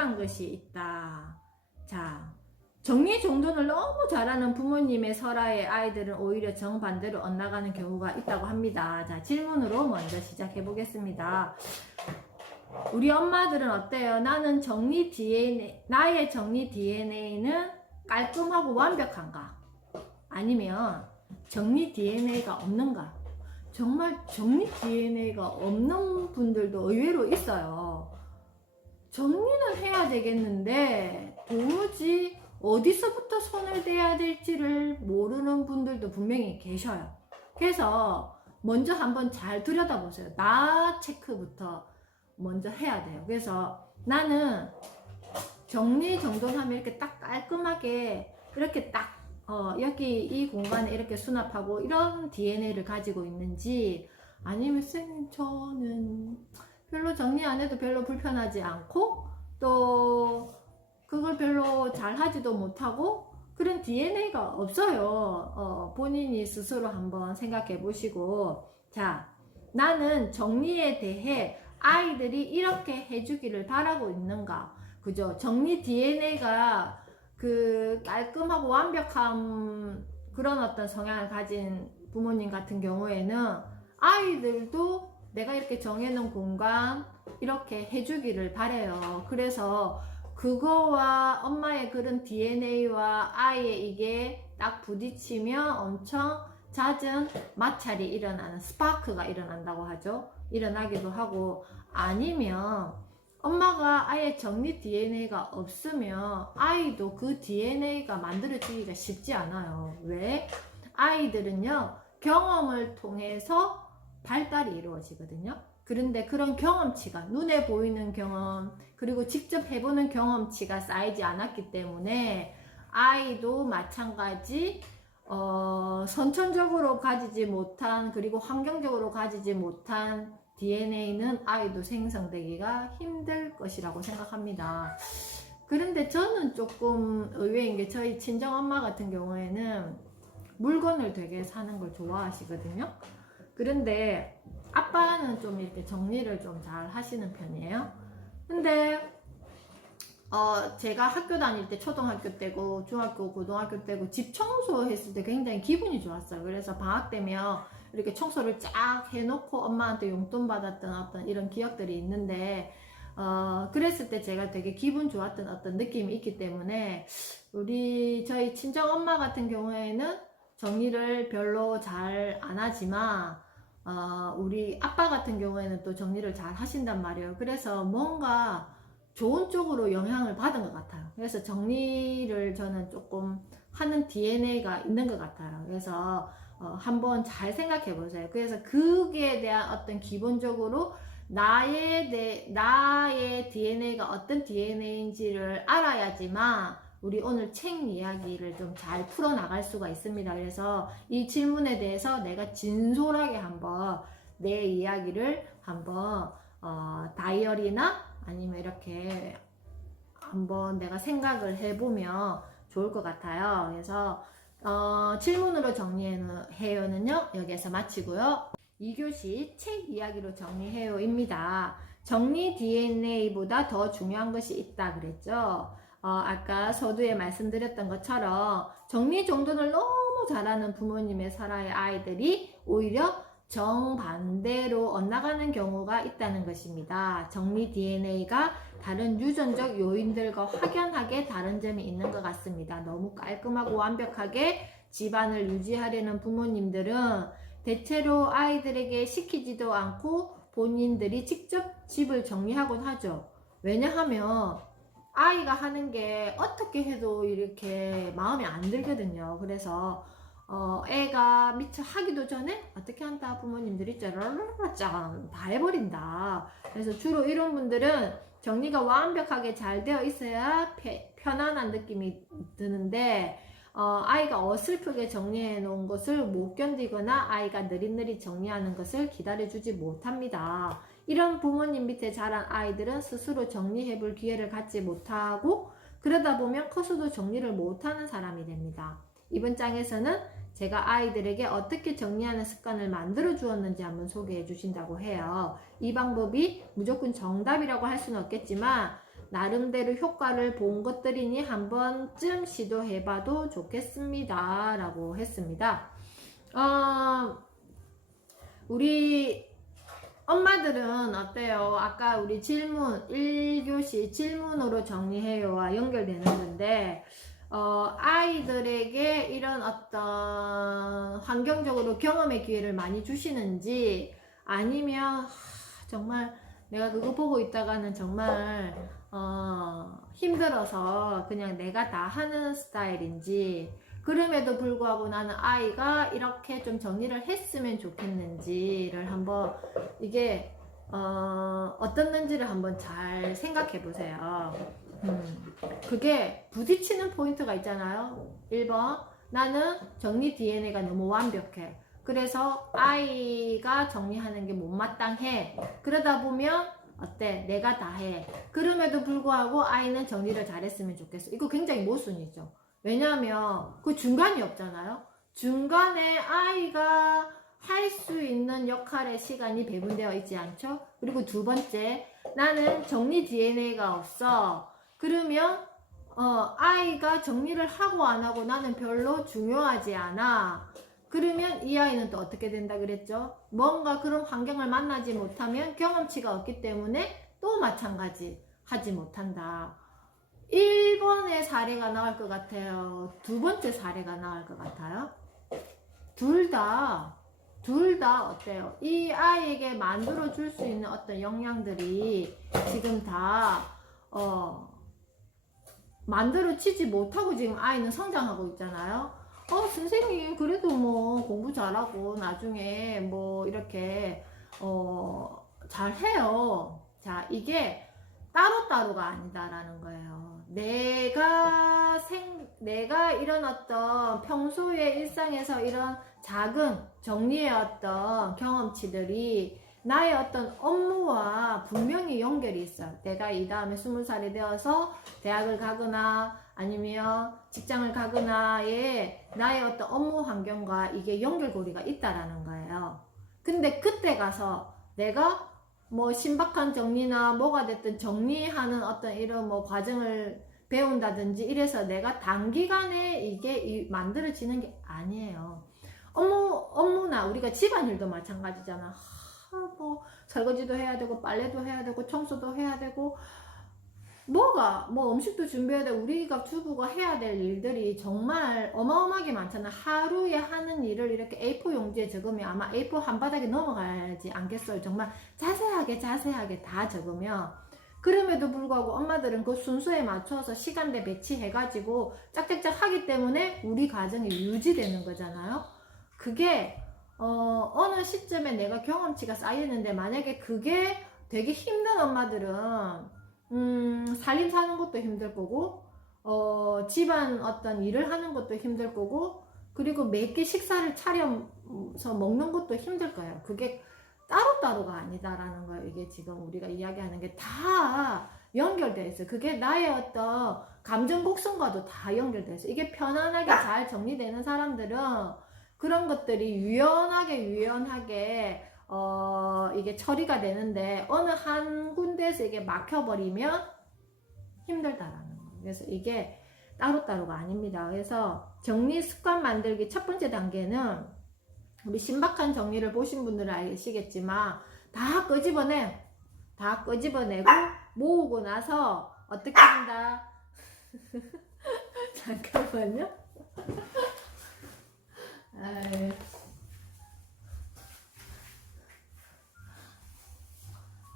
중요한 것이 있다. 자, 정리정돈을 너무 잘하는 부모님의 설화에 아이들은 오히려 정반대로 엇나가는 경우가 있다고 합니다. 자, 질문으로 먼저 시작해 보겠습니다. 우리 엄마들은 어때요? 나는 나의 정리 DNA는 깔끔하고 완벽한가? 아니면 정리 DNA가 없는가? 정말 정리 DNA가 없는 분들도 의외로 있어요. 정리는 해야 되겠는데 도무지 어디서부터 손을 대야 될지를 모르는 분들도 분명히 계셔요. 그래서 먼저 한번 잘 들여다보세요. 나 체크부터 먼저 해야 돼요. 그래서 나는 정리정돈하면 이렇게 딱 깔끔하게 이렇게 딱 여기 이 공간에 이렇게 수납하고 이런 DNA를 가지고 있는지, 아니면 선생님 저는 별로 정리 안 해도 별로 불편하지 않고 또 그걸 별로 잘 하지도 못하고 그런 DNA가 없어요. 본인이 스스로 한번 생각해 보시고, 자, 나는 정리에 대해 아이들이 이렇게 해주기를 바라고 있는가? 그죠? 정리 DNA가 그 깔끔하고 완벽한 그런 어떤 성향을 가진 부모님 같은 경우에는 아이들도 내가 이렇게 정해놓은 공간 이렇게 해주기를 바래요. 그래서 그거와 엄마의 그런 DNA와 아이의 이게 딱 부딪히면 엄청 잦은 마찰이 일어나는, 스파크가 일어난다고 하죠. 일어나기도 하고, 아니면 엄마가 아예 정리 DNA가 없으면 아이도 그 DNA가 만들어지기가 쉽지 않아요. 왜? 아이들은요, 경험을 통해서 발달이 이루어지거든요. 그런데 그런 경험치가, 눈에 보이는 경험 그리고 직접 해보는 경험치가 쌓이지 않았기 때문에 아이도 마찬가지 선천적으로 가지지 못한, 그리고 환경적으로 가지지 못한 DNA는 아이도 생성되기가 힘들 것이라고 생각합니다. 그런데 저는 조금 의외인 게, 저희 친정엄마 같은 경우에는 물건을 되게 사는 걸 좋아하시거든요. 그런데 아빠는 좀 이렇게 정리를 좀 잘 하시는 편이에요. 근데 제가 학교 다닐 때, 초등학교 때고 중학교 고등학교 때고 집 청소했을 때 굉장히 기분이 좋았어요. 그래서 방학 되면 이렇게 청소를 쫙 해놓고 엄마한테 용돈 받았던 어떤 이런 기억들이 있는데, 그랬을 때 제가 되게 기분 좋았던 어떤 느낌이 있기 때문에, 저희 친정 엄마 같은 경우에는 정리를 별로 잘 안 하지만 우리 아빠 같은 경우에는 또 정리를 잘 하신단 말이에요. 그래서 뭔가 좋은 쪽으로 영향을 받은 것 같아요. 그래서 정리를 저는 조금 하는 DNA가 있는 것 같아요. 그래서 한번 잘 생각해 보세요. 그래서 그게 대한 어떤 기본적으로 나의 DNA가 어떤 DNA인지를 알아야지만 우리 오늘 책 이야기를 좀 잘 풀어나갈 수가 있습니다. 그래서 이 질문에 대해서 내가 진솔하게 한번 내 이야기를 한번 다이어리나 아니면 이렇게 한번 내가 생각을 해보면 좋을 것 같아요. 그래서 질문으로 정리해요는요, 여기에서 마치고요. 2교시 책 이야기로 정리해요입니다. 정리 DNA보다 더 중요한 것이 있다 그랬죠. 아까 서두에 말씀드렸던 것처럼 정리정돈을 너무 잘하는 부모님의 설화의 아이들이 오히려 정반대로 엇나가는 경우가 있다는 것입니다. 정리 DNA가 다른 유전적 요인들과 확연하게 다른 점이 있는 것 같습니다. 너무 깔끔하고 완벽하게 집안을 유지하려는 부모님들은 대체로 아이들에게 시키지도 않고 본인들이 직접 집을 정리하곤 하죠. 왜냐하면 아이가 하는 게 어떻게 해도 이렇게 마음에 안 들거든요. 그래서 애가 미처 하기도 전에 어떻게 한다 부모님들이 짜라라라 짠다 해버린다. 그래서 주로 이런 분들은 정리가 완벽하게 잘 되어 있어야 편안한 느낌이 드는데, 아이가 어설프게 정리해 놓은 것을 못 견디거나 아이가 느릿느릿 정리하는 것을 기다려주지 못합니다. 이런 부모님 밑에 자란 아이들은 스스로 정리해 볼 기회를 갖지 못하고, 그러다 보면 커서도 정리를 못하는 사람이 됩니다. 이번 장에서는 제가 아이들에게 어떻게 정리하는 습관을 만들어 주었는지 한번 소개해 주신다고 해요. 이 방법이 무조건 정답이라고 할 수는 없겠지만 나름대로 효과를 본 것들이니 한 번쯤 시도해봐도 좋겠습니다. 라고 했습니다. 우리 엄마들은 어때요? 아까 우리 질문, 1교시 질문으로 정리해요와 연결되는 건데, 아이들에게 이런 어떤 환경적으로 경험의 기회를 많이 주시는지, 아니면 정말 내가 그거 보고 있다가는 정말 힘들어서 그냥 내가 다 하는 스타일인지, 그럼에도 불구하고 나는 아이가 이렇게 좀 정리를 했으면 좋겠는지를 한번, 이게 어떻는지를 한번 잘 생각해 보세요. 그게 부딪히는 포인트가 있잖아요. 1번, 나는 정리 DNA가 너무 완벽해. 그래서 아이가 정리하는 게 못마땅해. 그러다 보면 어때? 내가 다 해. 그럼에도 불구하고 아이는 정리를 잘했으면 좋겠어. 이거 굉장히 모순이죠. 왜냐하면 그 중간이 없잖아요. 중간에 아이가 할 수 있는 역할의 시간이 배분되어 있지 않죠? 그리고 두 번째, 나는 정리 DNA가 없어. 그러면 아이가 정리를 하고 안 하고 나는 별로 중요하지 않아. 그러면 이 아이는 또 어떻게 된다 그랬죠? 뭔가 그런 환경을 만나지 못하면 경험치가 없기 때문에 또 마찬가지 하지 못한다. 1번의 사례가 나을 것 같아요? 두 번째 사례가 나을 것 같아요? 둘 다 어때요? 이 아이에게 만들어 줄 수 있는 어떤 영향들이 지금 다 만들어지지 못하고 지금 아이는 성장하고 있잖아요. 선생님 그래도 뭐 공부 잘하고 나중에 뭐 이렇게 잘해요. 자, 이게 따로따로가 아니다라는 거예요. 내가 이런 어떤 평소의 일상에서 이런 작은 정리의 어떤 경험치들이 나의 어떤 업무와 분명히 연결이 있어요. 내가 이 다음에 20살이 되어서 대학을 가거나 아니면 직장을 가거나의 나의 어떤 업무 환경과 이게 연결고리가 있다라는 거예요. 근데 그때 가서 내가 뭐 신박한 정리나 뭐가 됐든 정리하는 어떤 이런 뭐 과정을 배운다든지 이래서 내가 단기간에 이게 만들어지는 게 아니에요. 업무나 우리가 집안일도 마찬가지잖아. 뭐 설거지도 해야 되고 빨래도 해야 되고 청소도 해야 되고 뭐 음식도 준비해야 되고 우리가 주부가 해야 될 일들이 정말 어마어마하게 많잖아. 하루에 하는 일을 이렇게 A4 용지에 적으면 아마 A4 한 바닥에 넘어가지 않겠어요. 정말 자세하게 다 적으면. 그럼에도 불구하고 엄마들은 그 순서에 맞춰서 시간대 배치해가지고 짝짝짝 하기 때문에 우리 가정이 유지되는 거잖아요. 그게 어느 시점에 내가 경험치가 쌓이는데 만약에 그게 되게 힘든 엄마들은 살림 사는 것도 힘들 거고 집안 어떤 일을 하는 것도 힘들 거고 그리고 매끼 식사를 차려서 먹는 것도 힘들 거예요. 그게 따로따로가 아니다라는 거예요. 이게 지금 우리가 이야기하는 게 다 연결되어 있어요. 그게 나의 어떤 감정 곡선과도 다 연결되어 있어요. 이게 편안하게 잘 정리되는 사람들은 그런 것들이 유연하게 이게 처리가 되는데 어느 한 군데에서 이게 막혀버리면 힘들다라는 거예요. 그래서 이게 따로따로가 아닙니다. 그래서 정리 습관 만들기 첫 번째 단계는 우리 신박한 정리를 보신 분들은 아시겠지만 다 끄집어내고 모으고 나서 어떻게 한다? 잠깐만요.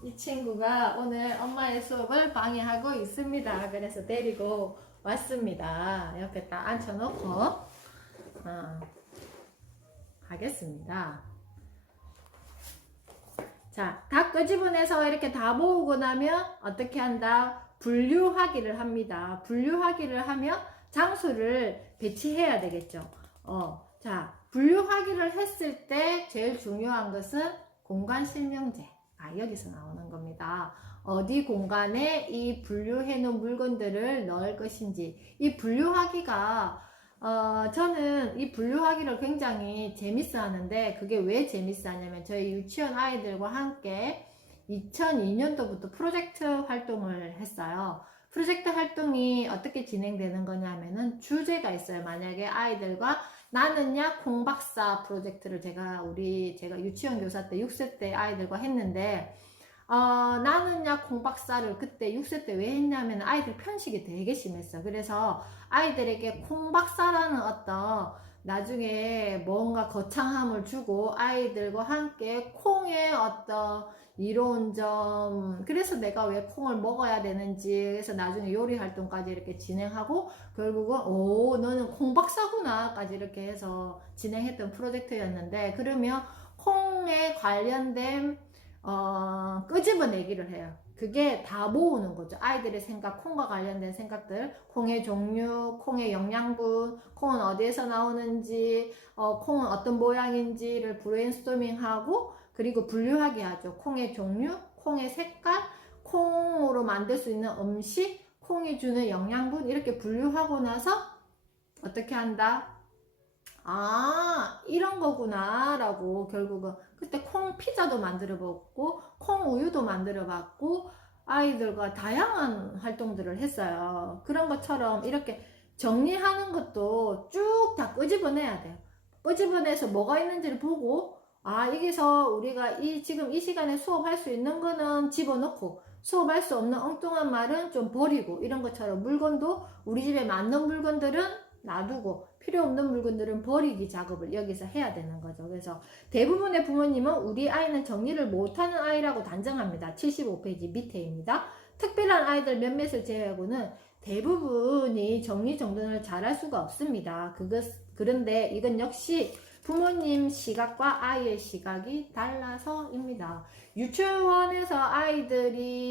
이 친구가 오늘 엄마의 수업을 방해하고 있습니다. 그래서 데리고 왔습니다. 옆에 딱 앉혀놓고 하겠습니다. 자, 다 끄집어내서 이렇게 다 모으고 나면 어떻게 한다? 분류하기를 합니다. 분류하기를 하면 장소를 배치해야 되겠죠. 자, 분류하기를 했을 때 제일 중요한 것은 공간 실명제. 여기서 나오는 겁니다. 어디 공간에 이 분류해 놓은 물건들을 넣을 것인지. 이 분류하기가 저는 이 분류하기를 굉장히 재밌어 하는데 그게 왜 재밌어 하냐면 저희 유치원 아이들과 함께 2002년도부터 프로젝트 활동을 했어요. 프로젝트 활동이 어떻게 진행되는 거냐면은 주제가 있어요. 만약에 아이들과 나는야 콩박사 프로젝트를 제가 유치원 교사 때 6세 때 아이들과 했는데, 나는야 콩박사를 그때 6세 때 왜 했냐면 아이들 편식이 되게 심했어. 그래서 아이들에게 콩박사라는 어떤 나중에 뭔가 거창함을 주고 아이들과 함께 콩의 어떤 이론점, 그래서 내가 왜 콩을 먹어야 되는지, 그래서 나중에 요리 활동까지 이렇게 진행하고 결국은 너는 콩박사구나 까지 이렇게 해서 진행했던 프로젝트였는데, 그러면 콩에 관련된 끄집어내기를 해요. 그게 다 모으는 거죠. 아이들의 생각, 콩과 관련된 생각들, 콩의 종류, 콩의 영양분, 콩은 어디에서 나오는지, 콩은 어떤 모양인지를 브레인스토밍하고, 그리고 분류하게 하죠. 콩의 종류, 콩의 색깔, 콩으로 만들 수 있는 음식, 콩이 주는 영양분, 이렇게 분류하고 나서 어떻게 한다? 이런 거구나 라고, 결국은 그때 콩 피자도 만들어 봤고 콩 우유도 만들어 봤고 아이들과 다양한 활동들을 했어요. 그런 것처럼 이렇게 정리하는 것도 쭉 다 끄집어내야 돼요. 끄집어내서 뭐가 있는지를 보고, 여기서 우리가 지금 이 시간에 수업할 수 있는 거는 집어넣고 수업할 수 없는 엉뚱한 말은 좀 버리고, 이런 것처럼 물건도 우리 집에 맞는 물건들은 놔두고 필요 없는 물건들은 버리기 작업을 여기서 해야 되는 거죠. 그래서 대부분의 부모님은 우리 아이는 정리를 못하는 아이라고 단정합니다. 75페이지 밑에입니다. 특별한 아이들 몇몇을 제외하고는 대부분이 정리정돈을 잘할 수가 없습니다. 그런데 이건 역시 부모님 시각과 아이의 시각이 달라서입니다. 유치원에서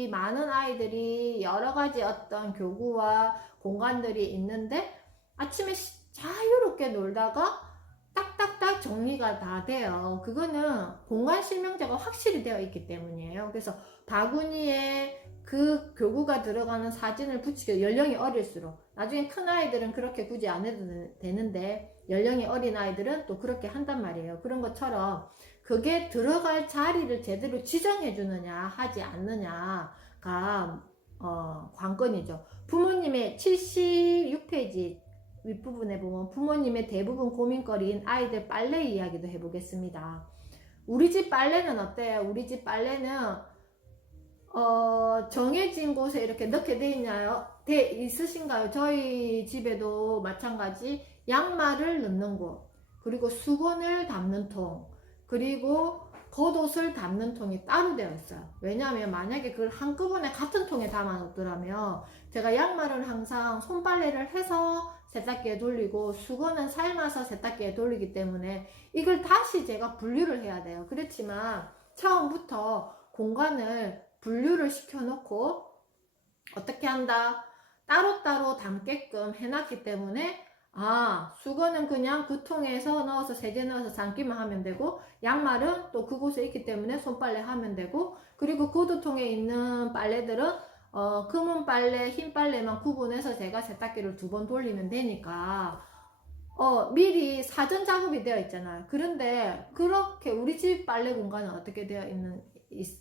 많은 아이들이 여러 가지 어떤 교구와 공간들이 있는데 아침에 자유롭게 놀다가 딱딱딱 정리가 다 돼요. 그거는 공간 실명제가 확실히 되어 있기 때문이에요. 그래서 바구니에 그 교구가 들어가는 사진을 붙이고, 연령이 어릴수록, 나중에 큰 아이들은 그렇게 굳이 안 해도 되는데 연령이 어린 아이들은 또 그렇게 한단 말이에요. 그런 것처럼 그게 들어갈 자리를 제대로 지정해 주느냐 하지 않느냐가 관건이죠. 부모님의 76페이지 윗부분에 보면 부모님의 대부분 고민거리인 아이들 빨래 이야기도 해보겠습니다. 우리 집 빨래는 어때요? 우리 집 빨래는 정해진 곳에 이렇게 넣게 돼 있으신가요? 저희 집에도 마찬가지, 양말을 넣는 곳, 그리고 수건을 담는 통, 그리고 겉옷을 담는 통이 따로 되어 있어요. 왜냐하면 만약에 그걸 한꺼번에 같은 통에 담아 놓더라면 제가 양말을 항상 손빨래를 해서 세탁기에 돌리고 수건은 삶아서 세탁기에 돌리기 때문에 이걸 다시 제가 분류를 해야 돼요. 그렇지만 처음부터 공간을 분류를 시켜놓고 어떻게 한다? 따로따로 담게끔 해놨기 때문에 수건은 그냥 그 통에서 넣어서 세제 넣어서 잠기만 하면 되고, 양말은 또 그곳에 있기 때문에 손빨래 하면 되고, 그리고 구두통에 있는 빨래들은 검은 빨래, 흰 빨래만 구분해서 제가 세탁기를 2번 돌리면 되니까 미리 사전 작업이 되어 있잖아요. 그런데 그렇게 우리 집 빨래 공간은 어떻게 되어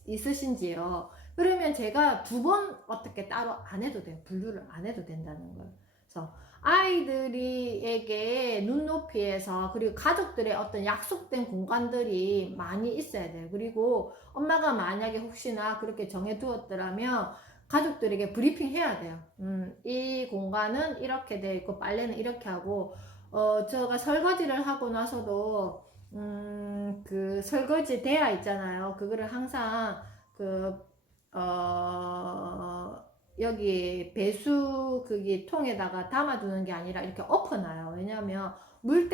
있으신지요? 그러면 제가 2번 어떻게 따로 안 해도 돼요. 분류를 안 해도 된다는 거예요. 그래서 아이들에게 눈높이에서, 그리고 가족들의 어떤 약속된 공간들이 많이 있어야 돼요. 그리고 엄마가 만약에 혹시나 그렇게 정해두었더라면 가족들에게 브리핑 해야 돼요. 이 공간은 이렇게 되어 있고 빨래는 이렇게 하고, 제가 설거지를 하고 나서도 그 설거지 대야 있잖아요. 그거를 항상 여기 배수 그기 통에다가 담아두는 게 아니라 이렇게 엎어놔요. 왜냐하면 물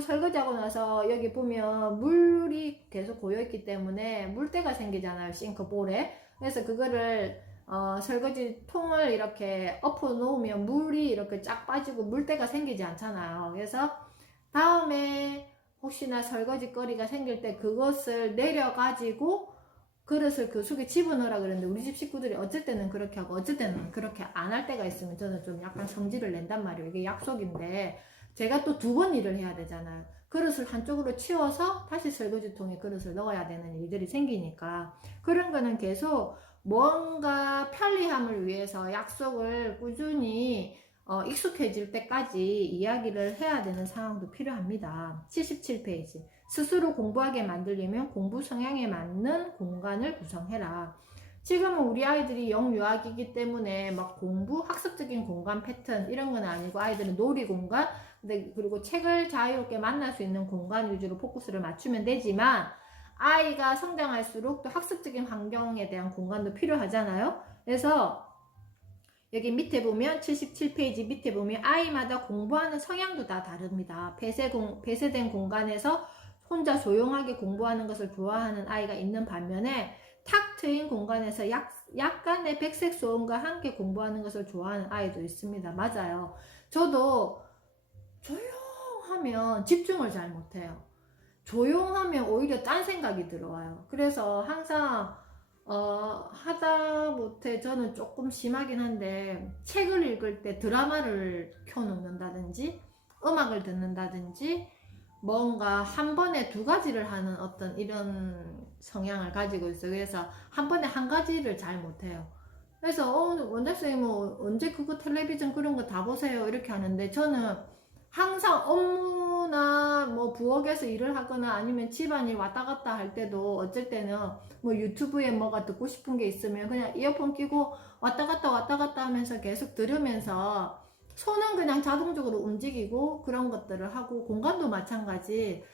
설거지하고 나서 여기 보면 물이 계속 고여있기 때문에 물때가 생기잖아요. 싱크볼에. 그래서 그거를 설거지 통을 이렇게 엎어 놓으면 물이 이렇게 쫙 빠지고 물때가 생기지 않잖아요. 그래서 다음에 혹시나 설거지 거리가 생길 때 그것을 내려가지고 그릇을 그 속에 집어넣으라 그랬는데, 우리 집 식구들이 어쩔 때는 그렇게 하고 어쩔 때는 그렇게 안 할 때가 있으면 저는 좀 약간 성질을 낸단 말이에요. 이게 약속인데 제가 또 2번 일을 해야 되잖아요. 그릇을 한쪽으로 치워서 다시 설거지통에 그릇을 넣어야 되는 일들이 생기니까 그런 거는 계속 뭔가 편리함을 위해서 약속을 꾸준히 익숙해질 때까지 이야기를 해야 되는 상황도 필요합니다. 77페이지. 스스로 공부하게 만들려면 공부 성향에 맞는 공간을 구성해라. 지금은 우리 아이들이 영유아기이기 때문에 막 공부, 학습적인 공간 패턴 이런 건 아니고 아이들은 놀이 공간, 그리고 책을 자유롭게 만날 수 있는 공간 위주로 포커스를 맞추면 되지만 아이가 성장할수록 또 학습적인 환경에 대한 공간도 필요하잖아요. 그래서 여기 밑에 보면 77페이지 밑에 보면 아이마다 공부하는 성향도 다 다릅니다. 폐쇄된 공간에서 혼자 조용하게 공부하는 것을 좋아하는 아이가 있는 반면에 탁 트인 공간에서 약간의 백색 소음과 함께 공부하는 것을 좋아하는 아이도 있습니다. 맞아요. 저도 조용하면 집중을 잘 못해요. 조용하면 오히려 딴 생각이 들어와요. 그래서 항상 하다못해 저는 조금 심하긴 한데 책을 읽을 때 드라마를 켜놓는다든지 음악을 듣는다든지 뭔가 한 번에 두 가지를 하는 어떤 이런 성향을 가지고 있어요. 그래서 한 번에 한 가지를 잘 못해요. 그래서 원장쌤이 뭐 언제 그거 텔레비전 그런 거 다 보세요 이렇게 하는데 저는 항상 업무나 뭐 부엌에서 일을 하거나 아니면 집안일 왔다 갔다 할 때도 어쩔 때는 뭐 유튜브에 뭐가 듣고 싶은 게 있으면 그냥 이어폰 끼고 왔다 갔다 하면서 계속 들으면서 손은 그냥 자동적으로 움직이고 그런 것들을 하고 공간도 마찬가지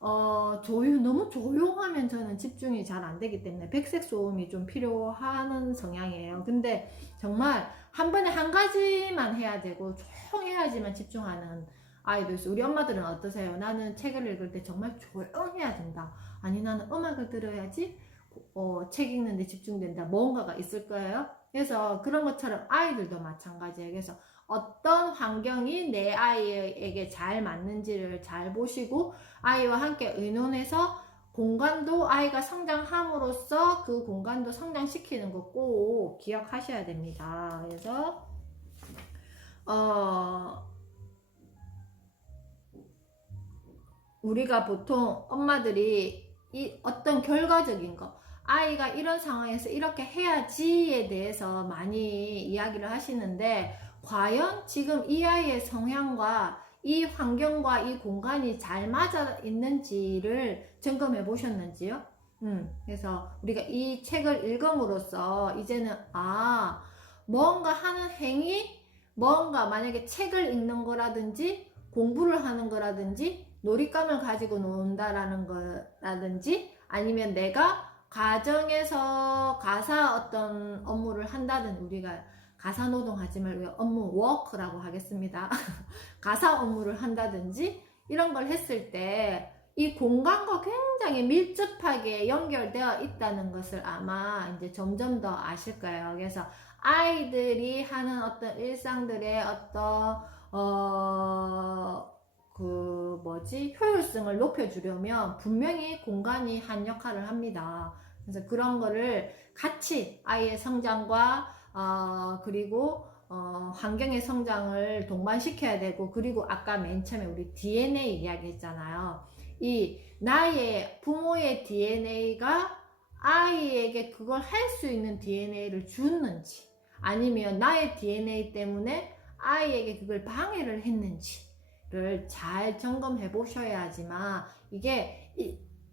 너무 조용하면 저는 집중이 잘 안 되기 때문에 백색 소음이 좀 필요한 성향이에요. 근데 정말 한 번에 한 가지만 해야 되고 조용해야지만 집중하는 아이도 있어요. 우리 엄마들은 어떠세요? 나는 책을 읽을 때 정말 조용해야 된다. 아니 나는 음악을 들어야지 책 읽는데 집중된다. 뭔가가 있을 거예요. 그래서 그런 것처럼 아이들도 마찬가지예요. 그래서 어떤 환경이 내 아이에게 잘 맞는지를 잘 보시고 아이와 함께 의논해서 공간도 아이가 성장함으로써 그 공간도 성장시키는 거 꼭 기억하셔야 됩니다. 그래서 우리가 보통 엄마들이 이 어떤 결과적인 거 아이가 이런 상황에서 이렇게 해야지에 대해서 많이 이야기를 하시는데 과연 지금 이 아이의 성향과 이 환경과 이 공간이 잘 맞아 있는지를 점검해 보셨는지요? 그래서 우리가 이 책을 읽음으로써 이제는 뭔가 하는 행위, 뭔가 만약에 책을 읽는 거라든지 공부를 하는 거라든지 놀잇감을 가지고 논다라는 거라든지 아니면 내가 가정에서 가사 어떤 업무를 한다든 우리가 가사 노동하지 말고 업무 워크라고 하겠습니다. 가사 업무를 한다든지 이런 걸 했을 때 이 공간과 굉장히 밀접하게 연결되어 있다는 것을 아마 이제 점점 더 아실 거예요. 그래서 아이들이 하는 어떤 일상들의 어떤 효율성을 높여주려면 분명히 공간이 한 역할을 합니다. 그래서 그런 거를 같이 아이의 성장과 그리고 환경의 성장을 동반시켜야 되고 그리고 아까 맨 처음에 우리 DNA 이야기 했잖아요. 이 나의 부모의 DNA가 아이에게 그걸 할 수 있는 DNA를 주는지 아니면 나의 DNA 때문에 아이에게 그걸 방해를 했는지를 잘 점검해 보셔야지만 이게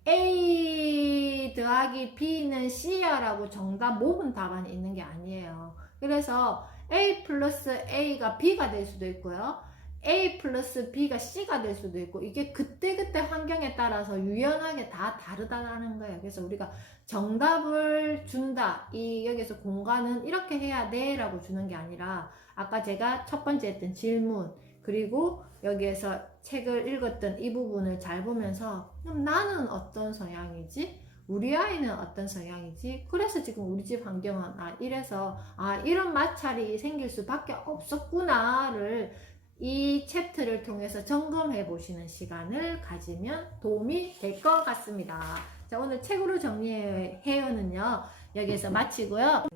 A 더하기 B는 C야 라고 정답 모든 답안이 있는 게 아니에요. 그래서 A 플러스 A가 B가 될 수도 있고요. A 플러스 B가 C가 될 수도 있고 이게 그때그때 환경에 따라서 유연하게 다 다르다는 거예요. 그래서 우리가 정답을 준다. 여기서 공간은 이렇게 해야 돼 라고 주는 게 아니라 아까 제가 첫 번째 했던 질문 그리고 여기에서 책을 읽었던 이 부분을 잘 보면서 그럼 나는 어떤 성향이지? 우리 아이는 어떤 성향이지? 그래서 지금 우리 집 환경은 이래서 이런 마찰이 생길 수밖에 없었구나를 이 챕터를 통해서 점검해 보시는 시간을 가지면 도움이 될 것 같습니다. 자, 오늘 책으로 정리해요는요 여기에서 마치고요.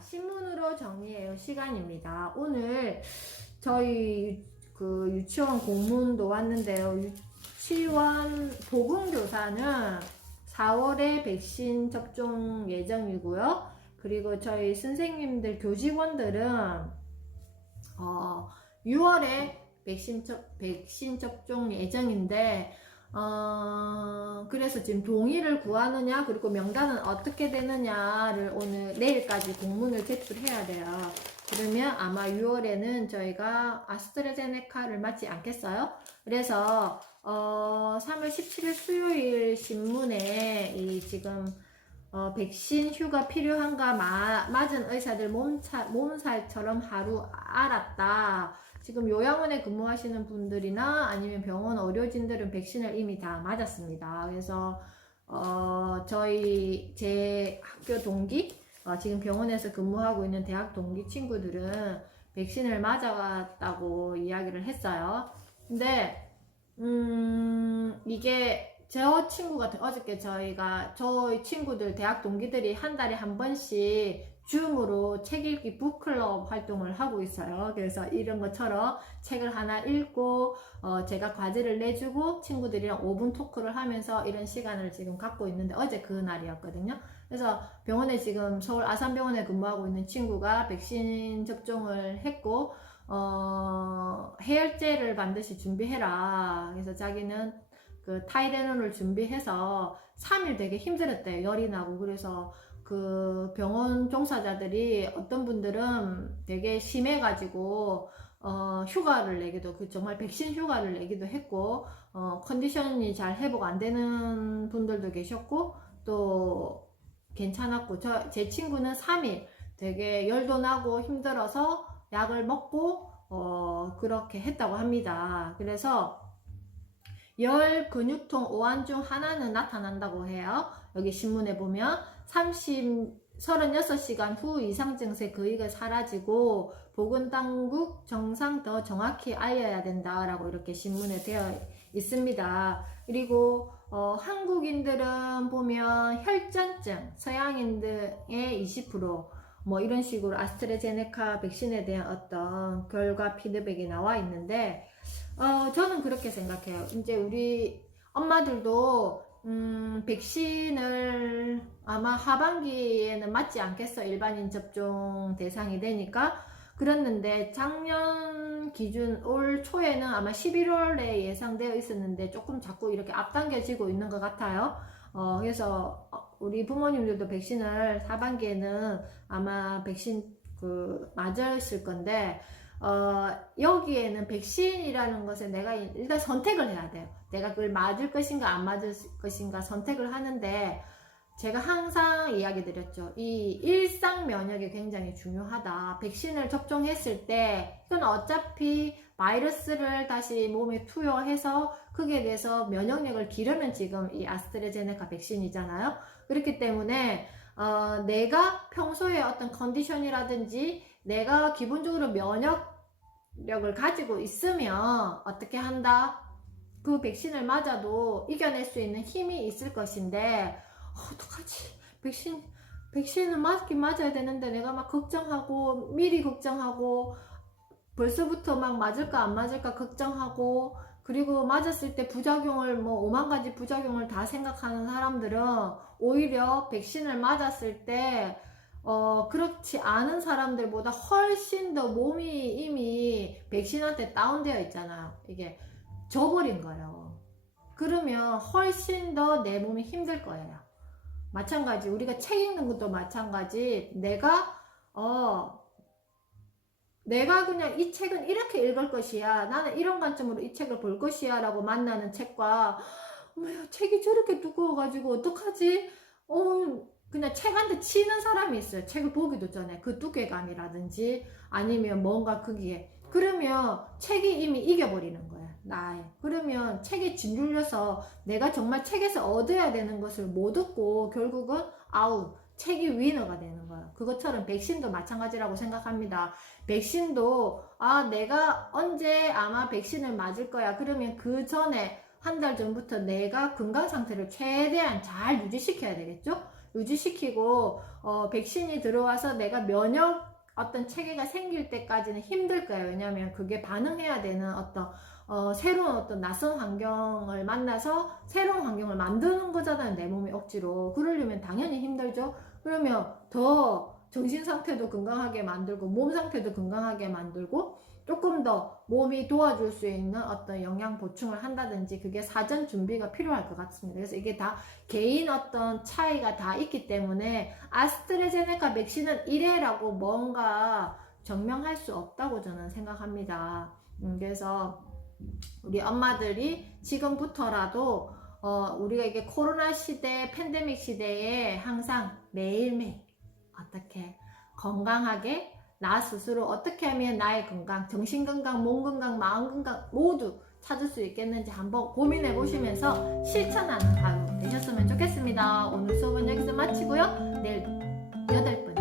신문으로 정리해요 시간입니다. 오늘 저희 유치원 공문도 왔는데요. 유치원 보건교사는 4월에 백신 접종 예정이고요. 그리고 저희 선생님들, 교직원들은 6월에 백신 접종 예정인데, 그래서 지금 동의를 구하느냐, 그리고 명단은 어떻게 되느냐를 내일까지 공문을 제출해야 돼요. 그러면 아마 6월에는 저희가 아스트라제네카를 맞지 않겠어요? 그래서 3월 17일 수요일 신문에 지금 백신 휴가 필요한가 맞은 의사들 몸살처럼 하루 알았다. 지금 요양원에 근무하시는 분들이나 아니면 병원 의료진들은 백신을 이미 다 맞았습니다. 그래서 제 학교 동기, 지금 병원에서 근무하고 있는 대학 동기 친구들은 백신을 맞아갔다고 이야기를 했어요. 근데 이게 저 친구 같은, 어저께 저희 친구들, 대학 동기들이 한 달에 한 번씩 줌으로 책 읽기 북클럽 활동을 하고 있어요. 그래서 이런 것처럼 책을 하나 읽고, 제가 과제를 내주고 친구들이랑 5분 토크를 하면서 이런 시간을 지금 갖고 있는데, 어제 그 날이었거든요. 그래서 병원에 지금 서울 아산병원에 근무하고 있는 친구가 백신 접종을 했고, 해열제를 반드시 준비해라. 그래서 자기는 그 타이레놀을 준비해서 3일 되게 힘들었대요. 열이 나고. 그래서 그 병원 종사자들이 어떤 분들은 되게 심해가지고 휴가를 내기도, 정말 백신 휴가를 내기도 했고, 컨디션이 잘 회복 안 되는 분들도 계셨고, 또 괜찮았고, 제 친구는 3일 되게 열도 나고 힘들어서 약을 먹고 그렇게 했다고 합니다. 그래서 열, 근육통, 오한 중 하나는 나타난다고 해요. 여기 신문에 보면 36시간 후 이상 증세 거의가 사라지고 보건당국 정상 더 정확히 알려야 된다라고 이렇게 신문에 되어 있습니다. 그리고 한국인들은 보면 혈전증, 서양인들의 20%, 뭐 이런 식으로 아스트라제네카 백신에 대한 어떤 결과 피드백이 나와 있는데, 저는 그렇게 생각해요. 이제 우리 엄마들도 백신을 아마 하반기에는 맞지 않겠어, 일반인 접종 대상이 되니까. 그랬는데 작년 기준 올 초에는 아마 11월에 예상되어 있었는데 조금 자꾸 이렇게 앞당겨지고 있는 것 같아요. 그래서 우리 부모님들도 백신을 하반기에는 아마 백신 맞으실 건데, 여기에는 백신이라는 것에 내가 일단 선택을 해야 돼요. 내가 그걸 맞을 것인가 안 맞을 것인가 선택을 하는데, 제가 항상 이야기 드렸죠. 이 일상 면역이 굉장히 중요하다. 백신을 접종했을 때 이건 어차피 바이러스를 다시 몸에 투여해서 그게 돼서 면역력을 기르는 지금 이 아스트라제네카 백신이잖아요. 그렇기 때문에 내가 평소에 어떤 컨디션이라든지 내가 기본적으로 면역력을 가지고 있으면 어떻게 한다? 그 백신을 맞아도 이겨낼 수 있는 힘이 있을 것인데, 어떡하지? 백신은 맞긴 맞아야 되는데 내가 막 걱정하고, 미리 걱정하고, 벌써부터 막 맞을까 안 맞을까 걱정하고, 그리고 맞았을 때 부작용을 뭐 5만 가지 부작용을 다 생각하는 사람들은 오히려 백신을 맞았을 때 그렇지 않은 사람들보다 훨씬 더 몸이 이미 백신한테 다운되어 있잖아요. 이게 져버린 거예요. 그러면 훨씬 더 내 몸이 힘들 거예요. 마찬가지, 우리가 책 읽는 것도 마찬가지. 내가 그냥 이 책은 이렇게 읽을 것이야, 나는 이런 관점으로 이 책을 볼 것이야 라고 만나는 책과, 뭐야, 책이 저렇게 두꺼워가지고 어떡하지? 그냥 책 한 대 치는 사람이 있어요. 책을 보기도 전에 그 두께감이라든지 아니면 뭔가 크기에. 그러면 책이 이미 이겨버리는 거야, 나에. 그러면 책에 짓눌려서 내가 정말 책에서 얻어야 되는 것을 못 얻고 결국은 책이 위너가 되는 거예요. 그것처럼 백신도 마찬가지라고 생각합니다. 백신도 내가 언제 아마 백신을 맞을 거야. 그러면 그 전에 한 달 전부터 내가 건강 상태를 최대한 잘 유지시켜야 되겠죠? 유지시키고 백신이 들어와서 내가 면역 어떤 체계가 생길 때까지는 힘들 거예요. 왜냐하면 그게 반응해야 되는 어떤 새로운 어떤 낯선 환경을 만나서 새로운 환경을 만드는 거잖아요. 내 몸이 억지로. 그러려면 당연히 힘들죠. 그러면 더 정신 상태도 건강하게 만들고 몸 상태도 건강하게 만들고 조금 더 몸이 도와줄 수 있는 어떤 영양 보충을 한다든지 그게 사전 준비가 필요할 것 같습니다. 그래서 이게 다 개인 어떤 차이가 다 있기 때문에 아스트라제네카 백신은 이래라고 뭔가 증명할 수 없다고 저는 생각합니다. 그래서 우리 엄마들이 지금부터라도 우리가 이게 코로나 시대, 팬데믹 시대에 항상 매일매일 어떻게 건강하게 나 스스로 어떻게 하면 나의 건강, 정신 건강, 몸 건강, 마음 건강 모두 찾을 수 있겠는지 한번 고민해 보시면서 실천하는 하루 되셨으면 좋겠습니다. 오늘 수업은 여기서 마치고요. 내일 8번